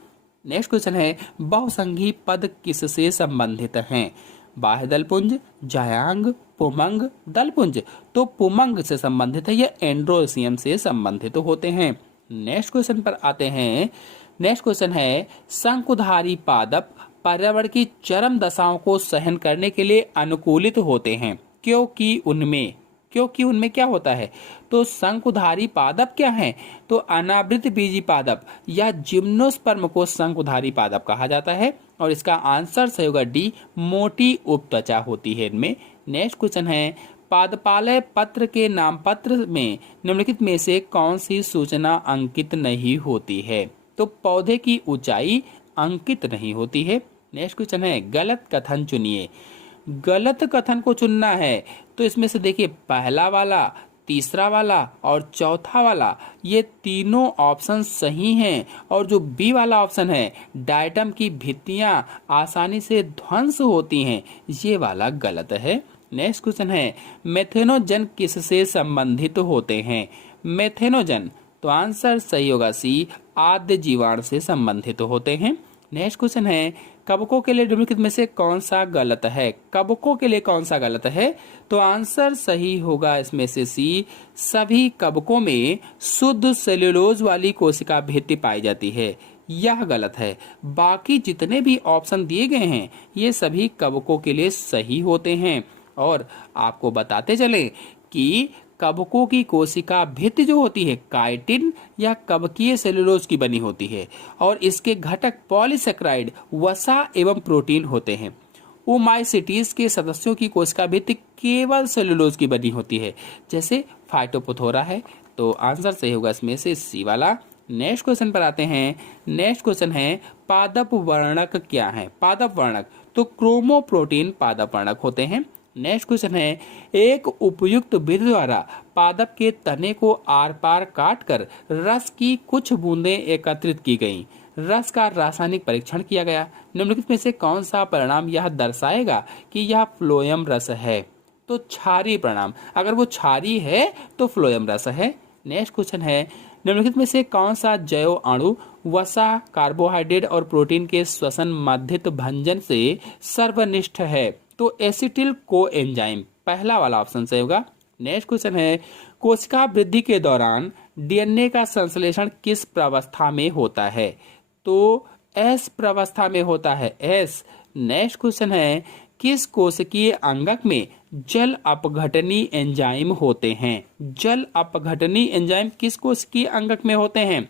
नेक्स्ट क्वेश्चन है, बहुसंघी पद किससे संबंधित हैं? बाह्य दलपुंज, जायांग, पुमंग, दलपुंज। तो पुमंग से संबंधित है, ये एंड्रोसियम से संबंधित होते हैं। नेक्स्ट क्वेश्चन पर आते हैं। नेक्स्ट क्वेश्चन है, शंकुधारी पादप पर्यावरण की चरम दशाओं को सहन करने के लिए अनुकूलित होते हैं, क्योंकि उनमें क्या होता है? तो शंकुधारी पादप क्या है? तो अनावृत बीजी पादप या जिम्नोस्पर्म को शंकुधारी पादप कहा जाता है, और इसका आंसर सही होगा डी, मोटी उपत्वचा होती है इनमें। नेक्स्ट क्वेश्चन है, पादपालय पत्र के नाम पत्र में निम्नलिखित में से कौन सी सूचना अंकित नहीं होती है? तो पौधे की ऊंचाई अंकित नहीं होती है। नेक्स्ट क्वेश्चन है, गलत कथन चुनिए। गलत कथन को चुनना है, तो इसमें से देखिए पहला वाला, तीसरा वाला और चौथा वाला, ये तीनों ऑप्शन सही हैं, और जो बी वाला ऑप्शन है, डायटम की भित्तियां आसानी से ध्वंस होती हैं, ये वाला गलत है। नेक्स्ट क्वेश्चन है, मेथेनोजन किससे संबंधित होते हैं? मेथेनोजन, तो आंसर सही होगा सी, आद्य जीवाणु से संबंधित होते हैं। नेक्स्ट क्वेश्चन है, कवकों के लिए निम्नलिखित में से कौन सा गलत है? कवकों के लिए कौन सा गलत है? तो आंसर सही होगा इसमें से सी, सभी कवकों में शुद्ध सेल्यूलोज वाली कोशिका भित्ति पाई जाती है, यह गलत है। बाकी जितने भी ऑप्शन दिए गए हैं, ये सभी कवकों के लिए सही होते हैं। और आपको बताते चले कि कवकों की कोशिका भित्ति जो होती है, काइटिन या कवकीय सेलुलोज की बनी होती है, और इसके घटक पॉलीसेक्राइड, वसा एवं प्रोटीन होते हैं। ओमाइसिटीज के सदस्यों की कोशिका भित्ति केवल सेलुलोज की बनी होती है, जैसे फाइटोपोथोरा है। तो आंसर सही होगा इसमें से सी वाला। नेक्स्ट क्वेश्चन पर आते हैं। नेक्स्ट क्वेश्चन है, पादप वर्णक क्या है? पादप वर्णक, तो क्रोमोप्रोटीन पादप वर्णक होते हैं। नेक्स्ट क्वेश्चन है, एक उपयुक्त विधि द्वारा पादप के तने को आर पार काटकर रस की कुछ बूंदें एकत्रित की गईं। रस का रासायनिक परीक्षण किया गया। निम्नलिखित में से कौन सा परिणाम यह दर्शाएगा कि यह फ्लोएम रस है? तो क्षारीय परिणाम, अगर वो क्षारीय है तो फ्लोएम रस है। नेक्स्ट क्वेश्चन है, निम्नलिखित में से कौन सा जैव अणु वसा, कार्बोहाइड्रेट और प्रोटीन के श्वसन मध्यस्थ भंजन से सर्वनिष्ठ है? तो एसिटिल कोएंजाइम, पहला वाला ऑप्शन सही होगा। नेक्स्ट क्वेश्चन है, कोशिका वृद्धि के दौरान डीएनए का संश्लेषण किस प्रावस्था में होता है? तो एस प्रावस्था में होता है, एस। नेक्स्ट क्वेश्चन है, किस कोशिकीय अंगक में जल अपघटनी एंजाइम होते हैं? जल अपघटनी एंजाइम किस कोशिकीय अंगक में होते हैं?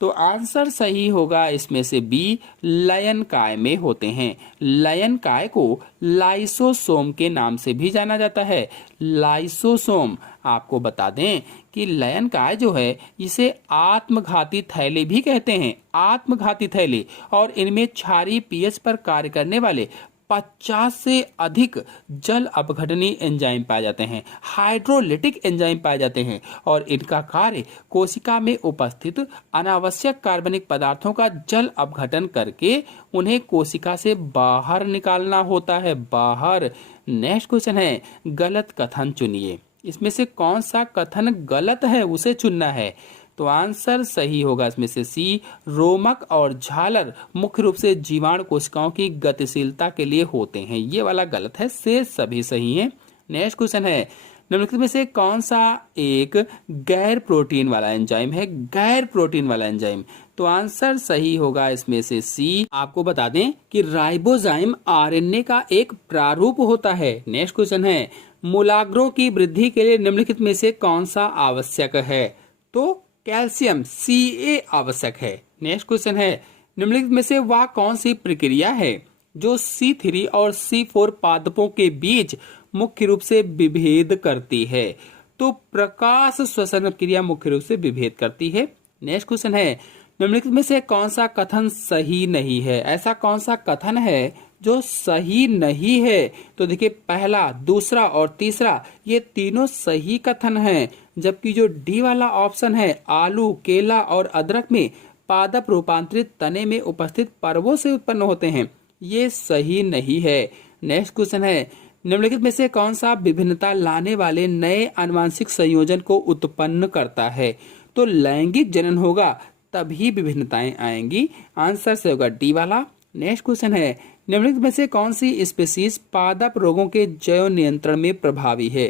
तो आंसर सही होगा इसमें से बी, लयन काय में होते हैं। लयन काय को लाइसोसोम के नाम से भी जाना जाता है। लाइसोसोम, आपको बता दें कि लयन काय जो है, इसे आत्मघाती थैली भी कहते हैं, आत्मघाती थैली। और इनमें क्षारीय पीएच पर कार्य करने वाले 50 से अधिक जल अपघटनी एंजाइम पाए जाते हैं, हाइड्रोलिटिक एंजाइम पाए जाते हैं, और इनका कार्य कोशिका में उपस्थित अनावश्यक कार्बनिक पदार्थों का जल अपघटन करके उन्हें कोशिका से बाहर निकालना होता है, बाहर। नेक्स्ट क्वेश्चन है, गलत कथन चुनिए। इसमें से कौन सा कथन गलत है उसे चुनना है। तो आंसर सही होगा इसमें से सी, रोमक और झालर मुख्य रूप से जीवाणु कोशिकाओं की गतिशीलता के लिए होते हैं, ये वाला गलत है, से सभी सही हैं। नेक्स्ट क्वेश्चन है, निम्नलिखित में से कौन सा एक गैर प्रोटीन वाला एंजाइम है? गैर प्रोटीन वाला एंजाइम, तो आंसर सही होगा इसमें से सी। आपको बता दें कि राइबोजाइम आरएनए का एक प्रारूप होता है। नेक्स्ट क्वेश्चन है, मूलाग्रों की वृद्धि के लिए निम्नलिखित में से कौन सा आवश्यक है? तो कैल्शियम Ca आवश्यक है। नेक्स्ट क्वेश्चन है, निम्नलिखित में से वह कौन सी प्रक्रिया है जो C3 और C4 पादपों के बीच मुख्य रूप से विभेद करती है? तो प्रकाश श्वसन क्रिया मुख्य रूप से विभेद करती है। नेक्स्ट क्वेश्चन है, निम्नलिखित में से कौन सा कथन सही नहीं है? ऐसा कौन सा कथन है जो सही नहीं है? तो देखिए, पहला, दूसरा और तीसरा ये तीनों सही कथन हैं, जबकि जो डी वाला ऑप्शन है, आलू, केला और अदरक में पादप रूपांतरित तने में उपस्थित पर्वों से उत्पन्न होते हैं, ये सही नहीं है। नेक्स्ट क्वेश्चन है, निम्नलिखित में से कौन सा विभिन्नता लाने वाले नए आनुवंशिक संयोजन को उत्पन्न करता है? तो लैंगिक जनन होगा तभी विभिन्नताएं आएंगी। आंसर से होगा डी वाला। नेक्स्ट क्वेश्चन है, निम्नलिखित में से कौन सी स्पीसीज पादप रोगों के जैव नियंत्रण में प्रभावी है?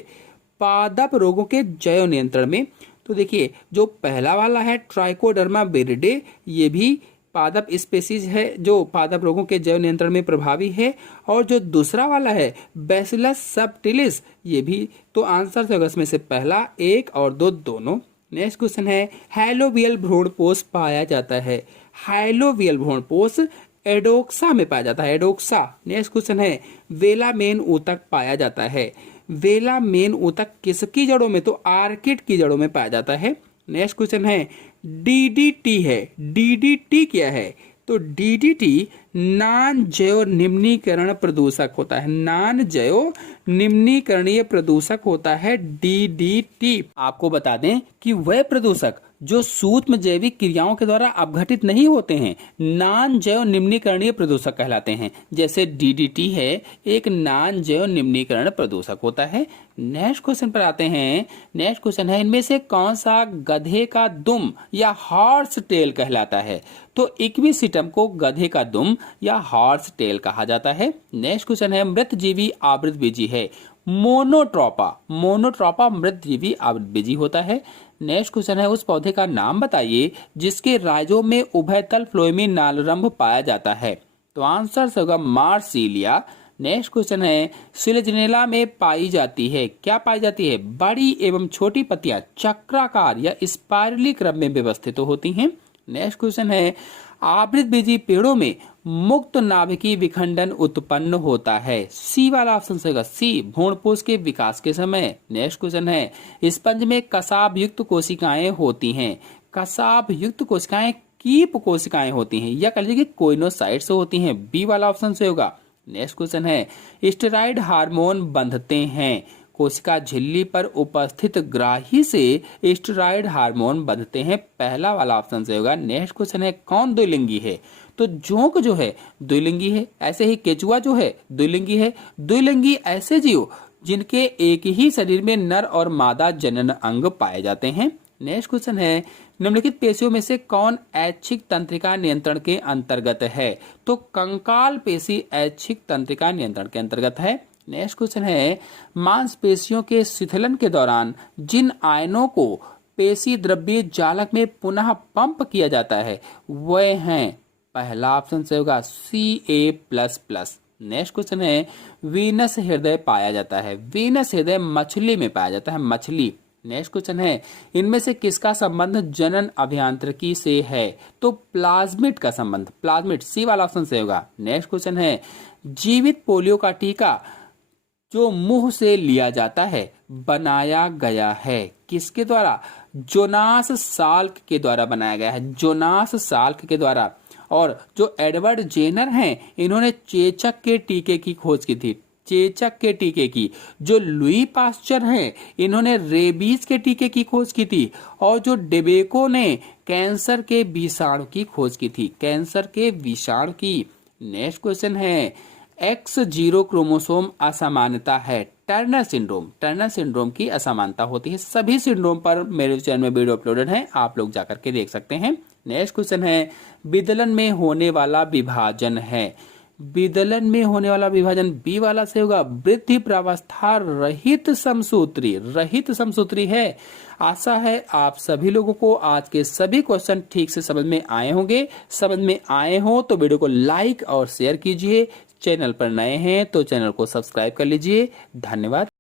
पादप रोगों के जैव नियंत्रण में, तो देखिए, जो पहला वाला है ट्राइकोडर्मा विरिडे, ये भी पादप स्पीसीज है जो पादप रोगों के जैव नियंत्रण में प्रभावी है। और जो दूसरा वाला है बैसिलस सबटिलिस, ये भी। तो आंसर से होगा इसमें से पहला, 1 और 2 दोनों। नेक्स्ट क्वेश्चन है, हैलोवियल भ्रूणपोष पाया जाता है? हैलोवियल भ्रूणपोष एडोक्सा में पाया जाता है, एडोक्सा। नेक्स्ट क्वेश्चन है, वेलामेन ऊतक पाया जाता है? वेलामेन ऊतक किसकी जड़ों में? तो आर्किड की जड़ों में पाया जाता है। नेक्स्ट क्वेश्चन है, डीडीटी है, डीडीटी क्या है? तो डीडीटी नान जैव निम्नीकरण प्रदूषक होता है, नान जैव निम्नीकरणीय प्रदूषक होता है डीडीटी। आपको बता दें कि वह प्रदूषक जो सूक्ष्म जैविक क्रियाओं के द्वारा अपघटित नहीं होते हैं, नान जैव निम्नीकरणीय प्रदूषक कहलाते हैं। जैसे डीडीटी है, एक नान जैव निम्नीकरण प्रदूषक होता है। नेक्स्ट क्वेश्चन पर आते हैं। नेक्स्ट क्वेश्चन है, इनमें से कौन सा गधे का दुम या हॉर्स टेल कहलाता है? तो इक्विसिटम को गधे का दुम या हॉर्स टेल कहा जाता है। नेक्स्ट क्वेश्चन है, मृतजीवी आवृतबीजी है? मोनोट्रोपा, मोनोट्रोपा मृतजीवी आवृतबीजी होता है। नेक्स्ट क्वेश्चन है, उस पौधे का नाम बताइए जिसके राइजोम में उभयतल फ्लोएमी नालरंभ पाया जाता है? तो आंसर से होगा मार्सिलिया। नेक्स्ट क्वेश्चन है, सिलेजनेला में पाई जाती है, क्या पाई जाती है? बड़ी एवं छोटी पत्तियां चक्राकार या स्पाइरली क्रम में व्यवस्थित होती हैं। नेक्स्ट क्वेश्चन है, आवृतबीजी पेड़ों में मुक्त नाभिकीय विखंडन उत्पन्न होता है? सी वाला ऑप्शन से होगा सी, भ्रूणपोष के विकास के समय। नेक्स्ट क्वेश्चन है, स्पंज में कसाब युक्त कोशिकाएं होती हैं? कसाब युक्त कोशिकाएं कीप कोशिकाएं होती हैं, या कह लीजिए कोइनोसाइट से होती हैं। बी वाला ऑप्शन से होगा। नेक्स्ट क्वेश्चन है, स्टेरॉइड हार्मोन बंधते हैं? कोशिका झिल्ली पर उपस्थित ग्राही से स्टेरॉइड हार्मोन बंधते हैं। पहला वाला ऑप्शन से होगा। नेक्स्ट क्वेश्चन है, कौन द्विलिंगी है? तो जोंक जो है द्विलिंगी है, ऐसे ही केचुआ जो है द्विलिंगी है। द्विलिंगी ऐसे जीव जिनके एक ही शरीर में नर और मादा जनन अंग पाए जाते हैं। नेक्स्ट क्वेश्चन है, निम्नलिखित पेशियों में से कौन ऐच्छिक तंत्रिका नियंत्रण के अंतर्गत है? तो कंकाल पेशी ऐच्छिक तंत्रिका नियंत्रण के अंतर्गत है। नेक्स्ट क्वेश्चन है, मांसपेशियों के शिथिलन के दौरान जिन आयनों को पेशी द्रव्य जालक में पुनः पंप किया जाता है वह हैं? पहला ऑप्शन से होगा Ca++। नेक्स्ट क्वेश्चन है, वीनस हृदय पाया जाता है? वीनस हृदय मछली में पाया जाता है, मछली। नेक्स्ट क्वेश्चन है, इनमें से किसका संबंध जनन अभियांत्रिकी से है? तो प्लाज्मिड का संबंध, प्लाज्मिड। सी वाला ऑप्शन से होगा। नेक्स्ट क्वेश्चन है, जीवित पोलियो का टीका जो मुंह से लिया जाता है बनाया गया है किसके द्वारा? जोनास साल्क के द्वारा बनाया गया है, जोनास साल्क के द्वारा। और जो एडवर्ड जेनर हैं, इन्होंने चेचक के टीके की खोज की थी, चेचक के टीके की। जो लुई पास्चर हैं, इन्होंने रेबीज के टीके की खोज की थी। और जो डेबेको ने कैंसर के विषाणु की खोज की थी, कैंसर के विषाणु की। नेक्स्ट क्वेश्चन है, X0 क्रोमोसोम असामान्यता है? टर्नर सिंड्रोम, टर्नर सिंड्रोम की असामान्यता होती है। सभी सिंड्रोम पर मेरे चैनल में वीडियो अपलोडेड है, आप लोग जाकर के देख सकते हैं। नेक्स्ट क्वेश्चन है, विदलन में होने वाला विभाजन है? विदलन में होने वाला विभाजन बी वाला से होगा। वृद्धि प्रावस्था रहित समसूत्री है। आशा है आप सभी लोगों को आज के सभी क्वेश्चन ठीक से समझ में आए होंगे। समझ में आए हो तो वीडियो को लाइक और शेयर कीजिए। चैनल पर नए हैं तो चैनल को सब्सक्राइब कर लीजिए। धन्यवाद।